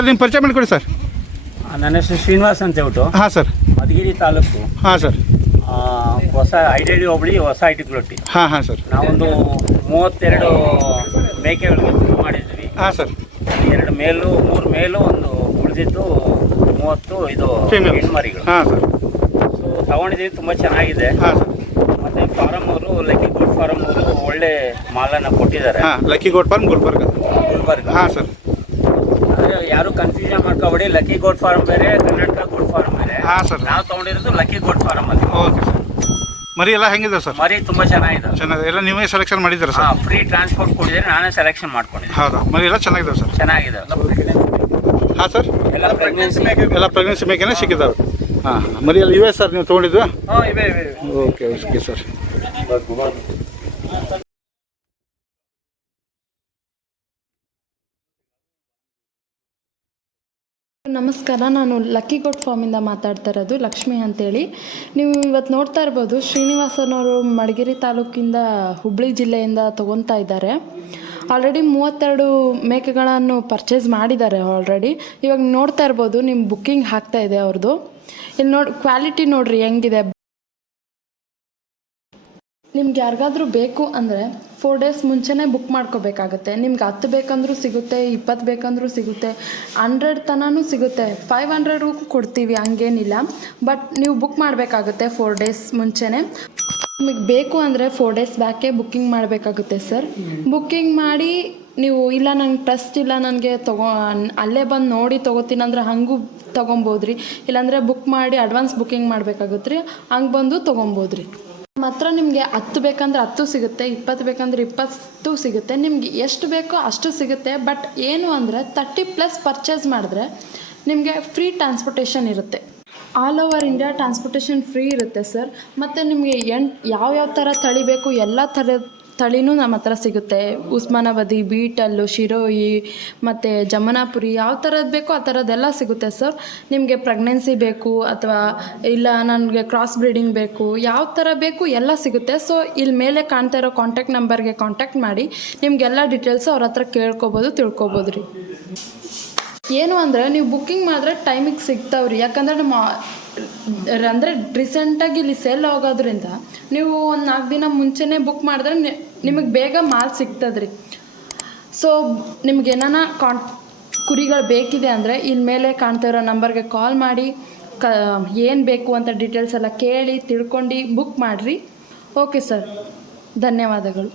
Sir ನಿಮ್ಮ ಪರಿಚಯ ಮಾಡಿಕೊಡಿ ಸರ್. ನನ್ನ ಹೆಸರು ಶ್ರೀನಿವಾಸ್ ಅಂತ ಹೇಳ್ಬಿಟ್ಟು. ಹಾಂ ಸರ್. ಮಧುಗಿರಿ ತಾಲೂಕು. ಹಾಂ ಸರ್. ಹೊಸ ಐಡಳ್ಳಿ ಹೋಬಳಿ ಹೊಸ ಐಟಿಕ್ಲೊಟ್ಟಿ. ಹಾಂ ಹಾಂ ಸರ್. ನಾವೊಂದು 32 ಮೇಕೆಗಳಿಗೆ ಮಾಡಿದ್ವಿ. ಹಾಂ ಸರ್. 2 ಮೇಲು 3 ಮೇಲು ಒಂದು ಉಳಿದಿದ್ದು 30 ಇದು ಹೆಣ್ಮರಿಗಳು. ಹಾಂ ಸರ್. ಸೊ ತಗೊಂಡಿದ್ದೀವಿ, ತುಂಬ ಚೆನ್ನಾಗಿದೆ. ಹಾಂ ಸರ್. ಮತ್ತು ಫಾರಮ್ ಅವರು ಲಕ್ಕಿ ಗೋಟ್ ಫಾರಮ್ ಅವರು ಒಳ್ಳೆ ಮಾಲನ್ನು ಕೊಟ್ಟಿದ್ದಾರೆ. ಹಾಂ, ಲಕ್ಕಿ ಗೋಟ್ ಫಾರ್ಮ್ ಗುಲ್ಬರ್ಗ. ಹಾಂ ಸರ್. ಅಂದರೆ ಯಾರು ಕನ್ಫ್ಯೂಷನ್ ಮಾಡ್ಕೊಬೇಡಿ, ಲಕ್ಕಿ ಗೋಟ್ ಫಾರ್ಮ್ ಬೇರೆ, ಕರ್ನಾಟಕ ಗೋಟ್ ಫಾರ್ಮ್ ಬೇರೆ. ಹಾಂ ಸರ್. ನಾವು ತೊಗೊಂಡಿರೋದು ಲಕ್ಕಿ ಗೋಟ್ ಫಾರ್ಮ್ ಅಲ್ಲಿ. Okay sir. ಮರಿ ಎಲ್ಲ ಹೆಂಗಿದೆ ಸರ್? ಮರಿ ತುಂಬ ಚೆನ್ನಾಗಿದೆ. ಎಲ್ಲ ನೀವೇ ಸೆಲೆಕ್ಷನ್ ಮಾಡಿದ್ದೀರಾ ಸರ್? ಫ್ರೀ ಟ್ರಾನ್ಸ್ಪೋರ್ಟ್ ಕೊಟ್ಟಿದ್ದೀರಿ, ನಾನೇ ಸೆಲೆಕ್ಷನ್ ಮಾಡ್ಕೊಂಡಿದ್ದೀನಿ. ಹೌದಾ? ಮರಿ ಎಲ್ಲ ಚೆನ್ನಾಗಿದೆ ಸರ್? ಚೆನ್ನಾಗಿದೆ. ಹಾಂ ಸರ್. ಎಲ್ಲ ಪ್ರೆಗ್ನೆನ್ಸಿ ಮೇಕೆನೇ ಸಿಕ್ಕಿದ್ದಾವೆ. ಹಾಂ, ಮರಿ ಎಲ್ಲ ಇವೆ ಸರ್ ನೀವು ತೊಗೊಂಡಿದ್ದು? ಹಾಂ, ಇವೆ. Okay okay sir. ನಮಸ್ಕಾರ, ನಾನು ಲಕ್ಕಿ ಗೋಟ್ ಫಾರ್ಮಿಂದ ಮಾತಾಡ್ತಾ ಇರೋದು, ಲಕ್ಷ್ಮಿ ಅಂತೇಳಿ. ನೀವು ಇವತ್ತು ನೋಡ್ತಾ ಇರ್ಬೋದು, ಶ್ರೀನಿವಾಸನವರು ಮಧುಗಿರಿ ತಾಲೂಕಿಂದ ಹುಬ್ಬಳ್ಳಿ ಜಿಲ್ಲೆಯಿಂದ ತೊಗೊತಾ ಇದ್ದಾರೆ. ಆಲ್ರೆಡಿ 32 ಮೇಕೆಗಳನ್ನು ಪರ್ಚೇಸ್ ಮಾಡಿದ್ದಾರೆ ಆಲ್ರೆಡಿ. ಇವಾಗ ನೋಡ್ತಾ ಇರ್ಬೋದು, ನಿಮ್ಮ ಬುಕ್ಕಿಂಗ್ ಆಗ್ತಾ ಇದೆ ಅವ್ರದ್ದು. ಇಲ್ಲಿ ಕ್ವಾಲಿಟಿ ನೋಡಿರಿ ಹೆಂಗಿದೆ. ನಿಮ್ಗೆ ಯಾರಿಗಾದ್ರೂ ಬೇಕು ಅಂದರೆ 4 ಡೇಸ್ ಮುಂಚೆನೇ ಬುಕ್ ಮಾಡ್ಕೋಬೇಕಾಗತ್ತೆ. ನಿಮ್ಗೆ 10 ಬೇಕಂದ್ರೂ ಸಿಗುತ್ತೆ, 20 ಬೇಕಂದ್ರೂ ಸಿಗುತ್ತೆ, 100 ತನೂ ಸಿಗುತ್ತೆ, 500ಗೂ ಕೊಡ್ತೀವಿ, ಹಂಗೇನಿಲ್ಲ. ಬಟ್ ನೀವು ಬುಕ್ ಮಾಡಬೇಕಾಗುತ್ತೆ 4 ಡೇಸ್ ಮುಂಚೆನೇ. ನಿಮಗೆ ಬೇಕು ಅಂದರೆ 4 ಡೇಸ್ ಬ್ಯಾಕೇ ಬುಕ್ಕಿಂಗ್ ಮಾಡಬೇಕಾಗುತ್ತೆ ಸರ್. ಬುಕ್ಕಿಂಗ್ ಮಾಡಿ ನೀವು ಇಲ್ಲ ನಂಗೆ ಟ್ರಸ್ಟ್ ಇಲ್ಲ, ನನಗೆ ಅಲ್ಲೇ ಬಂದು ನೋಡಿ ತೊಗೋತೀನಿ ಅಂದರೆ ಹಾಗೂ ತೊಗೊಬೋದ್ರಿ. ಇಲ್ಲಾಂದರೆ ಬುಕ್ ಮಾಡಿ ಅಡ್ವಾನ್ಸ್ ಬುಕ್ಕಿಂಗ್ ಮಾಡಬೇಕಾಗುತ್ತೆ ರೀ, ಹಂಗೆ ಬಂದು ತೊಗೊಬೋದ್ರಿ. ಮಾತ್ರ ನಿಮಗೆ 10 ಬೇಕಂದ್ರೆ 10 ಸಿಗುತ್ತೆ, 20 ಬೇಕಂದ್ರೆ 20 ಸಿಗುತ್ತೆ, ನಿಮ್ಗೆ ಎಷ್ಟು ಬೇಕೋ ಅಷ್ಟು ಸಿಗುತ್ತೆ. ಬಟ್ ಏನು ಅಂದರೆ 30+ ಪರ್ಚೇಸ್ ಮಾಡಿದ್ರೆ ನಿಮಗೆ ಫ್ರೀ ಟ್ರಾನ್ಸ್ಪೋರ್ಟೇಷನ್ ಇರುತ್ತೆ. All over India transportation free ಇರುತ್ತೆ ಸರ್. ಮತ್ತು ನಿಮಗೆ ಯಾವ ಥರ ತಳಿ ಬೇಕು ಎಲ್ಲ ಥರದ ತಳಿನೂ ನಮ್ಮ ಹತ್ರ ಸಿಗುತ್ತೆ. ಉಸ್ಮಾನಾಬಾದಿ, ಬೀಟಲ್ಲು, ಶಿರೋಯಿ ಮತ್ತು ಜಮನಾಪುರಿ, ಯಾವ ಥರದ್ದು ಬೇಕೋ ಆ ಥರದ್ದೆಲ್ಲ ಸಿಗುತ್ತೆ ಸರ್. ನಿಮಗೆ ಪ್ರೆಗ್ನೆನ್ಸಿ ಬೇಕು ಅಥವಾ ಇಲ್ಲ ನನಗೆ ಕ್ರಾಸ್ ಬ್ರೀಡಿಂಗ್ ಬೇಕು, ಯಾವ ಥರ ಬೇಕು ಎಲ್ಲ ಸಿಗುತ್ತೆ. ಸೊ ಇಲ್ಲಿ ಮೇಲೆ ಕಾಣ್ತಾ ಇರೋ ಕಾಂಟ್ಯಾಕ್ಟ್ ನಂಬರ್ಗೆ ಕಾಂಟ್ಯಾಕ್ಟ್ ಮಾಡಿ ನಿಮಗೆಲ್ಲ ಡೀಟೇಲ್ಸು ಅವ್ರ ಹತ್ರ ಕೇಳ್ಕೊಬೋದು, ತಿಳ್ಕೊಬೋದು ರೀ. ಏನು ಅಂದರೆ ನೀವು ಬುಕ್ಕಿಂಗ್ ಮಾಡಿದ್ರೆ ಟೈಮಿಗೆ ಸಿಗ್ತಾವ್ರಿ. ಯಾಕಂದರೆ ಅಂದರೆ ರೀಸೆಂಟಾಗಿ ಇಲ್ಲಿ ಸೇಲ್ ಆಗೋದ್ರಿಂದ ನೀವು ಒಂದು 4 ದಿನ ಮುಂಚೆನೇ ಬುಕ್ ಮಾಡಿದ್ರೆ ನಿಮಗೆ ಬೇಗ ಮಾಲ್ ಸಿಗ್ತದ್ರಿ. ಸೊ ನಿಮ್ಗೆ ಏನಾನ ಕುರಿಗಳು ಬೇಕಿದೆ ಅಂದರೆ ಇಲ್ಲಿ ಮೇಲೆ ಕಾಣ್ತಾ ಇರೋ ನಂಬರ್ಗೆ ಕಾಲ್ ಮಾಡಿ ಏನು ಬೇಕು ಅಂತ ಡೀಟೇಲ್ಸ್ ಎಲ್ಲ ಕೇಳಿ ತಿಳ್ಕೊಂಡು ಬುಕ್ ಮಾಡಿರಿ. ಓಕೆ ಸರ್, ಧನ್ಯವಾದಗಳು.